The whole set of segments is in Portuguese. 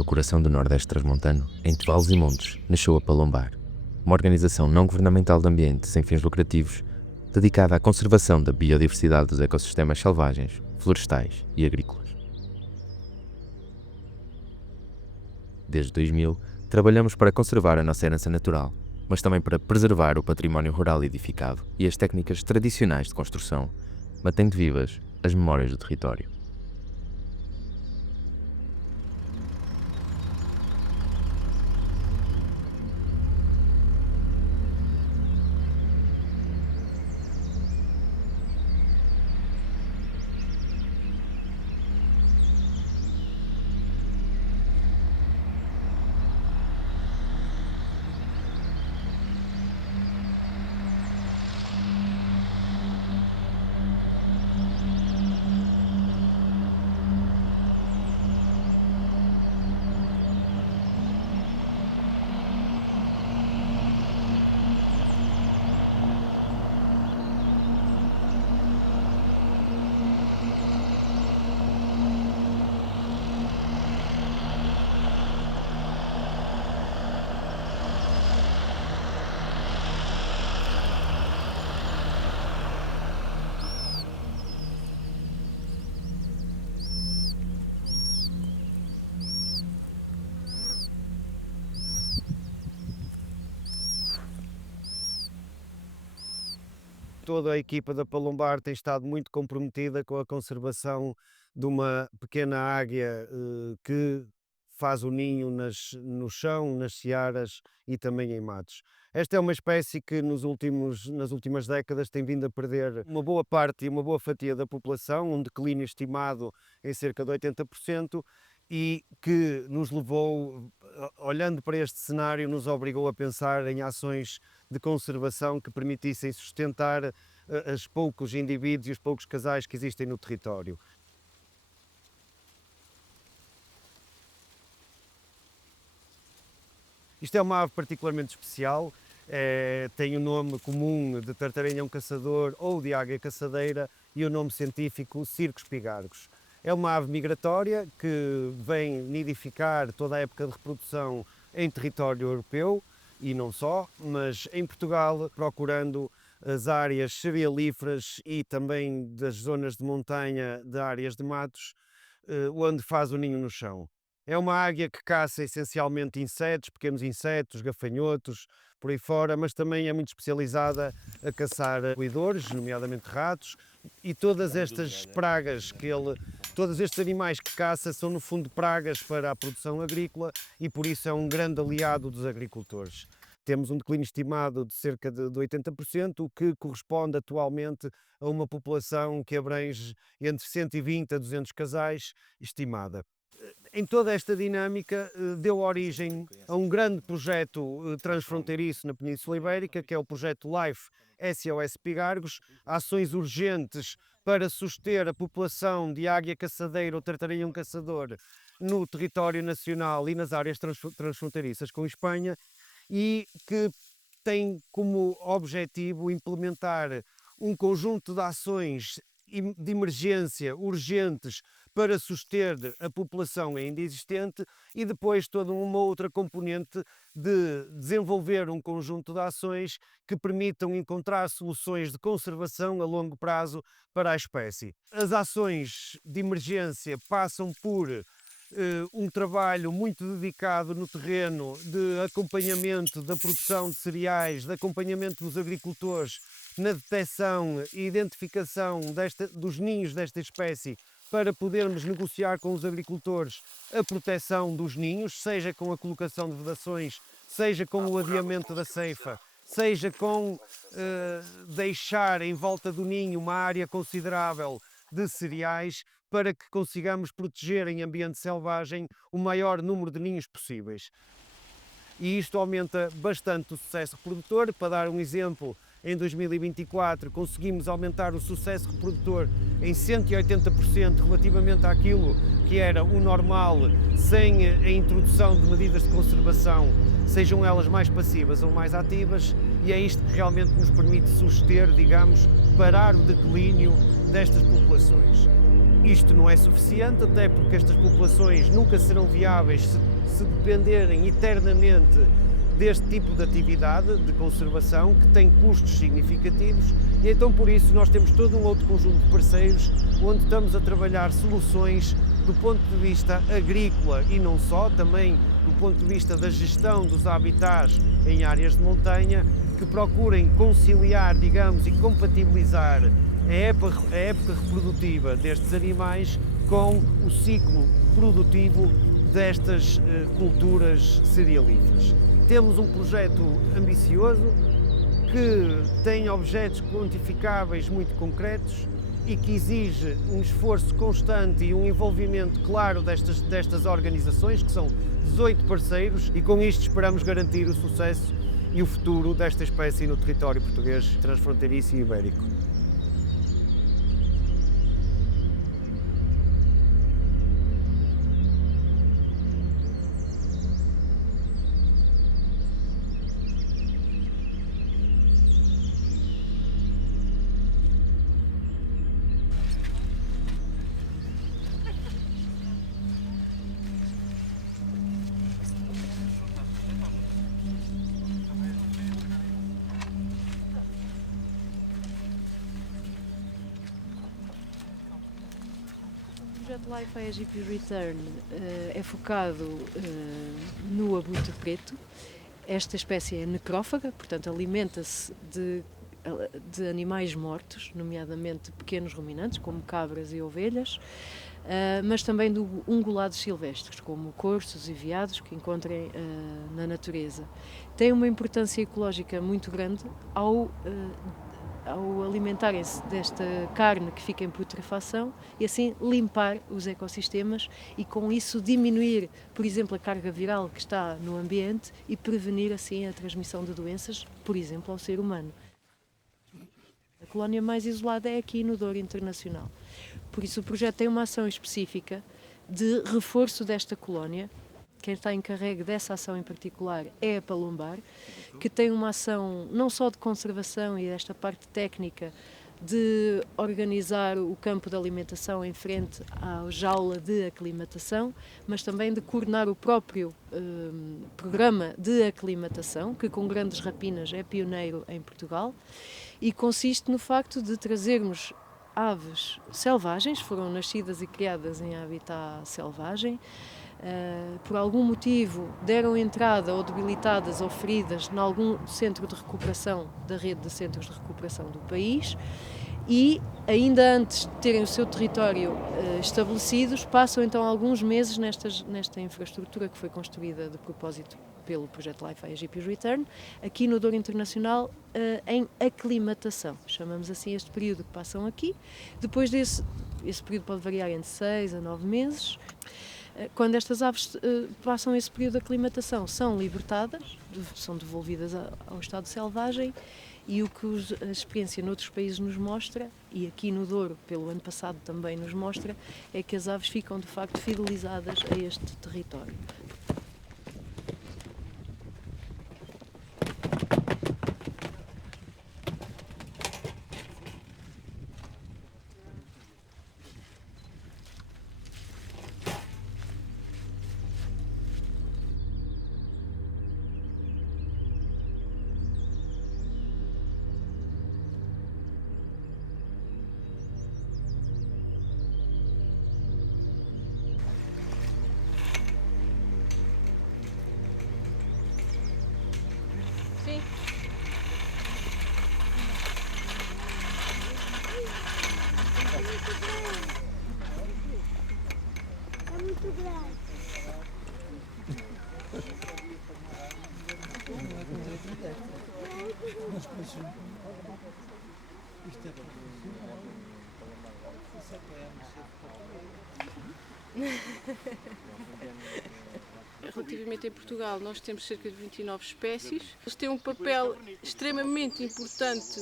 no coração do Nordeste transmontano, entre vales e montes, nasceu a Palombar, uma organização não governamental de ambiente sem fins lucrativos, dedicada à conservação da biodiversidade dos ecossistemas selvagens, florestais e agrícolas. Desde 2000, trabalhamos para conservar a nossa herança natural, mas também para preservar o património rural edificado e as técnicas tradicionais de construção, mantendo vivas as memórias do território. Toda a equipa da Palombar tem estado muito comprometida com a conservação de uma pequena águia que faz o ninho no chão, nas searas e também em matos. Esta é uma espécie que nas últimas décadas tem vindo a perder uma boa parte e uma boa fatia da população, um declínio estimado em cerca de 80%, e que nos levou, olhando para este cenário, nos obrigou a pensar em ações de conservação que permitissem sustentar os poucos indivíduos e os poucos casais que existem no território. Isto é uma ave particularmente especial, tem o nome comum de tartarinhão caçador ou de águia caçadeira e o nome científico Circos pigargos. É uma ave migratória que vem nidificar toda a época de reprodução em território europeu e não só, mas em Portugal, procurando as áreas cerealíferas e também das zonas de montanha, de áreas de matos, onde faz o ninho no chão. É uma águia que caça essencialmente insetos, pequenos insetos, gafanhotos, por aí fora, mas também é muito especializada a caçar roedores, nomeadamente ratos, e todas estas pragas todos estes animais que caça são no fundo pragas para a produção agrícola e por isso é um grande aliado dos agricultores. Temos um declínio estimado de cerca de 80%, o que corresponde atualmente a uma população que abrange entre 120 a 200 casais, estimada. Em toda esta dinâmica, deu origem a um grande projeto transfronteiriço na Península Ibérica, que é o projeto LIFE SOS Pigargos, ações urgentes para suster a população de águia caçadeira ou tartarinhão caçador no território nacional e nas áreas transfronteiriças com Espanha, e que tem como objetivo implementar um conjunto de ações de emergência urgentes para suster a população ainda existente e depois toda uma outra componente de desenvolver um conjunto de ações que permitam encontrar soluções de conservação a longo prazo para a espécie. As ações de emergência passam por um trabalho muito dedicado no terreno de acompanhamento da produção de cereais, de acompanhamento dos agricultores na detecção e identificação dos ninhos desta espécie, para podermos negociar com os agricultores a proteção dos ninhos, seja com a colocação de vedações, seja com o adiamento da ceifa, seja com deixar em volta do ninho uma área considerável de cereais, para que consigamos proteger em ambiente selvagem o maior número de ninhos possíveis. E isto aumenta bastante o sucesso reprodutor. Para dar um exemplo, em 2024 conseguimos aumentar o sucesso reprodutor em 180% relativamente àquilo que era o normal, sem a introdução de medidas de conservação, sejam elas mais passivas ou mais ativas, e é isto que realmente nos permite suster, digamos, parar o declínio destas populações. Isto não é suficiente, até porque estas populações nunca serão viáveis se dependerem eternamente deste tipo de atividade de conservação, que tem custos significativos, e então por isso nós temos todo um outro conjunto de parceiros onde estamos a trabalhar soluções do ponto de vista agrícola e não só, também do ponto de vista da gestão dos habitats em áreas de montanha, que procurem conciliar, digamos, e compatibilizar a época reprodutiva destes animais com o ciclo produtivo destas culturas cerealíferas. Temos um projeto ambicioso que tem objetos quantificáveis muito concretos e que exige um esforço constante e um envolvimento claro destas organizações, que são 18 parceiros, e com isto esperamos garantir o sucesso e o futuro desta espécie no território português, transfronteiriço e ibérico. O projeto Life IAGP Return é focado no abutre preto. Esta espécie é necrófaga, portanto alimenta-se de animais mortos, nomeadamente pequenos ruminantes, como cabras e ovelhas, mas também de ungulados silvestres, como corços e veados que encontrem na natureza. Tem uma importância ecológica muito grande ao alimentarem-se desta carne que fica em putrefação e assim limpar os ecossistemas e com isso diminuir, por exemplo, a carga viral que está no ambiente e prevenir assim a transmissão de doenças, por exemplo, ao ser humano. A colónia mais isolada é aqui no Douro Internacional. Por isso o projeto tem uma ação específica de reforço desta colónia. Quem está encarregue dessa ação em particular é a Palombar, que tem uma ação não só de conservação e desta parte técnica de organizar o campo de alimentação em frente à jaula de aclimatação, mas também de coordenar o próprio programa de aclimatação, que com grandes rapinas é pioneiro em Portugal, e consiste no facto de trazermos aves selvagens, foram nascidas e criadas em habitat selvagem, por algum motivo deram entrada ou debilitadas ou feridas em algum centro de recuperação da rede de centros de recuperação do país e ainda antes de terem o seu território estabelecidos, passam então alguns meses nesta infraestrutura que foi construída de propósito pelo projeto Life IAGP Return, aqui no Douro Internacional, em aclimatação. Chamamos assim este período que passam aqui. Depois esse período pode variar entre 6 a 9 meses. Quando estas aves passam esse período de aclimatação, são libertadas, são devolvidas ao estado selvagem, e o que a experiência noutros países nos mostra, e aqui no Douro, pelo ano passado também nos mostra, é que as aves ficam de facto fidelizadas a este território. Sim. É muito grande. Relativamente em Portugal, nós temos cerca de 29 espécies. Eles têm um papel extremamente importante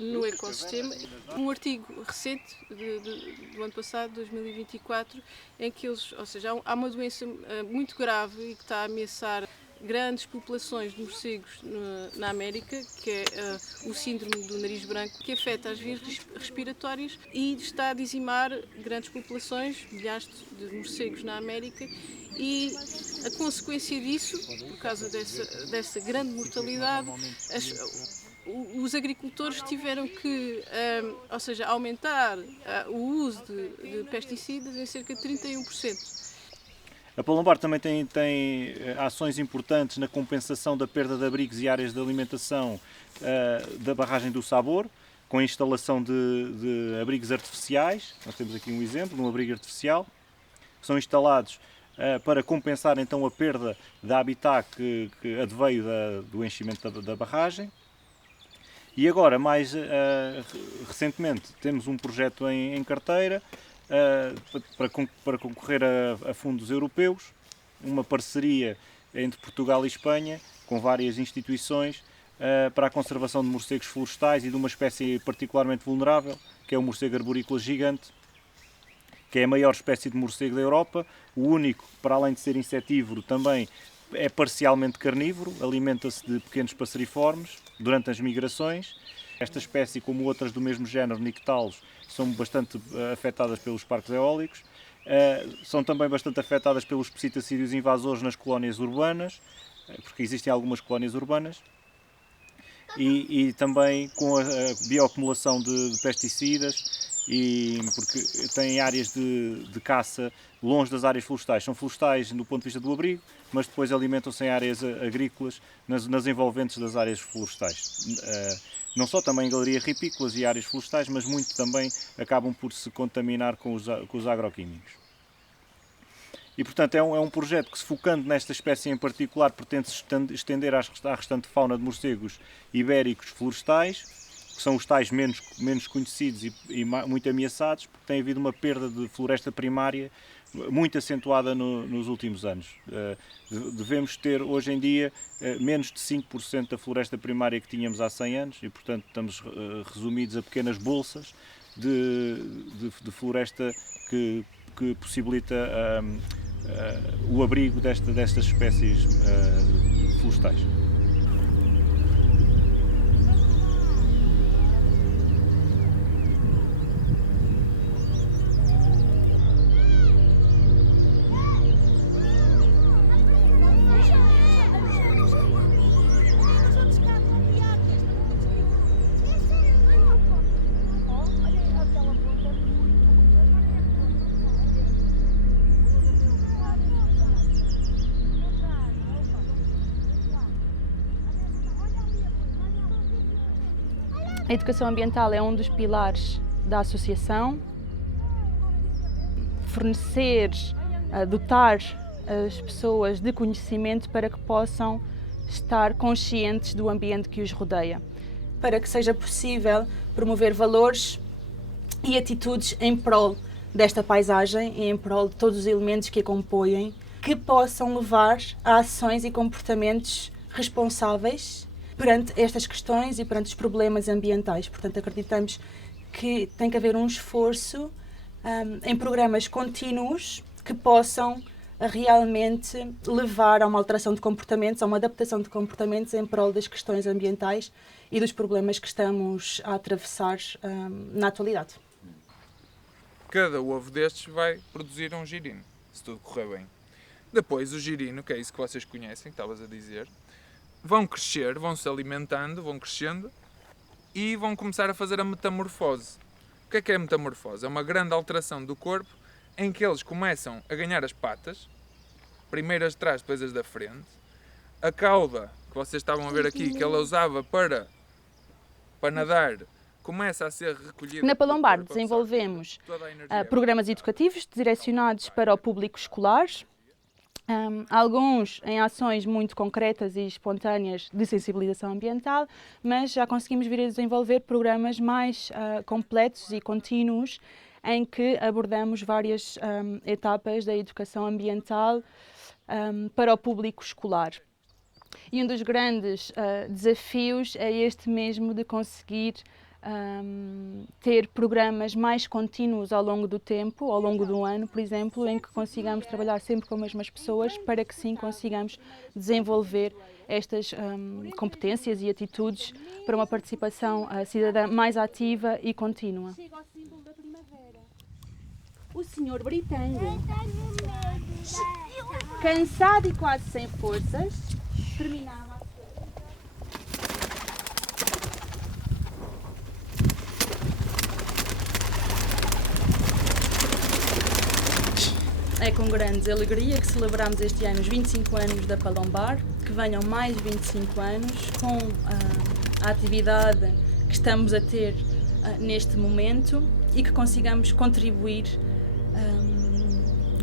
no ecossistema. Um artigo recente do ano passado, 2024, em que eles, ou seja, há uma doença muito grave e que está a ameaçar grandes populações de morcegos na América, que é o síndrome do nariz branco, que afeta as vias respiratórias e está a dizimar grandes populações, milhares de morcegos na América, e a consequência disso, por causa dessa grande mortalidade, os agricultores tiveram que, ou seja, aumentar o uso de pesticidas em cerca de 31%. A Palombar também tem ações importantes na compensação da perda de abrigos e áreas de alimentação da barragem do Sabor, com a instalação de abrigos artificiais. Nós temos aqui um exemplo de um abrigo artificial, que são instalados para compensar então a perda de habitat que adveio do enchimento da barragem. E agora, mais recentemente, temos um projeto em carteira para concorrer a fundos europeus, uma parceria entre Portugal e Espanha, com várias instituições, para a conservação de morcegos florestais e de uma espécie particularmente vulnerável, que é o morcego arborícola gigante, que é a maior espécie de morcego da Europa, o único, para além de ser insetívoro, também é parcialmente carnívoro, alimenta-se de pequenos passeriformes durante as migrações. Esta espécie, como outras do mesmo género, Nyctalis, são bastante afetadas pelos parques eólicos. São também bastante afetadas pelos psitacídeos invasores nas colónias urbanas, porque existem algumas colónias urbanas. E também com a bioacumulação de pesticidas, porque têm áreas de caça longe das áreas florestais. São florestais do ponto de vista do abrigo, mas depois alimentam-se em áreas agrícolas nas envolventes das áreas florestais. Não só também galerias ripícolas e áreas florestais, mas muito também acabam por se contaminar com os agroquímicos. E, portanto, é um projeto que, se focando nesta espécie em particular, pretende se estender à restante fauna de morcegos ibéricos florestais, que são os tais menos conhecidos e muito ameaçados, porque tem havido uma perda de floresta primária muito acentuada nos últimos anos. Devemos ter, hoje em dia, menos de 5% da floresta primária que tínhamos há 100 anos e, portanto, estamos resumidos a pequenas bolsas de floresta que possibilita o abrigo destas espécies florestais. A educação ambiental é um dos pilares da associação. Fornecer, dotar as pessoas de conhecimento para que possam estar conscientes do ambiente que os rodeia. Para que seja possível promover valores e atitudes em prol desta paisagem e em prol de todos os elementos que a compõem, que possam levar a ações e comportamentos responsáveis perante estas questões e perante os problemas ambientais. Portanto, acreditamos que tem que haver um esforço em programas contínuos que possam realmente levar a uma alteração de comportamentos, a uma adaptação de comportamentos em prol das questões ambientais e dos problemas que estamos a atravessar na atualidade. Cada ovo destes vai produzir um girino, se tudo correr bem. Depois o girino, que é isso que vocês conhecem, que estavas a dizer, vão crescer, vão se alimentando, vão crescendo e vão começar a fazer a metamorfose. O que é a metamorfose? É uma grande alteração do corpo em que eles começam a ganhar as patas, primeiro as de trás, depois as da frente. A cauda, que vocês estavam a ver aqui, que ela usava para nadar, começa a ser recolhida. Na Palombar desenvolvemos programas educativos direcionados para o público escolar, alguns em ações muito concretas e espontâneas de sensibilização ambiental, mas já conseguimos vir a desenvolver programas mais completos e contínuos em que abordamos várias etapas da educação ambiental para o público escolar. E um dos grandes desafios é este mesmo de conseguir ter programas mais contínuos ao longo do tempo, ao longo do ano, por exemplo, em que consigamos trabalhar sempre com as mesmas pessoas para que sim consigamos desenvolver estas competências e atitudes para uma participação cidadã mais ativa e contínua. Chega ao símbolo da primavera. O senhor Britango, Eu tenho medo. cansado e quase sem forças, terminava. É com grande alegria que celebramos este ano os 25 anos da Palombar, que venham mais 25 anos com a atividade que estamos a ter neste momento e que consigamos contribuir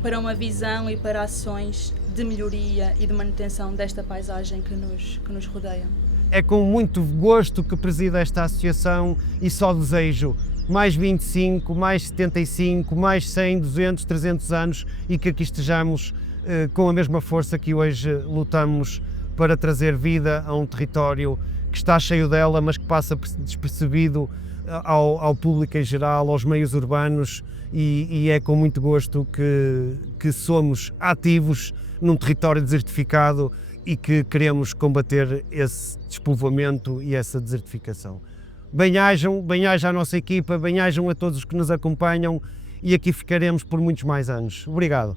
para uma visão e para ações de melhoria e de manutenção desta paisagem que nos rodeia. É com muito gosto que presido esta associação e só desejo mais 25, mais 75, mais 100, 200, 300 anos e que aqui estejamos com a mesma força que hoje lutamos para trazer vida a um território que está cheio dela, mas que passa despercebido ao público em geral, aos meios urbanos e é com muito gosto que somos ativos num território desertificado e que queremos combater esse despovoamento e essa desertificação. Bem-ajam à nossa equipa, bem-ajam a todos os que nos acompanham e aqui ficaremos por muitos mais anos. Obrigado.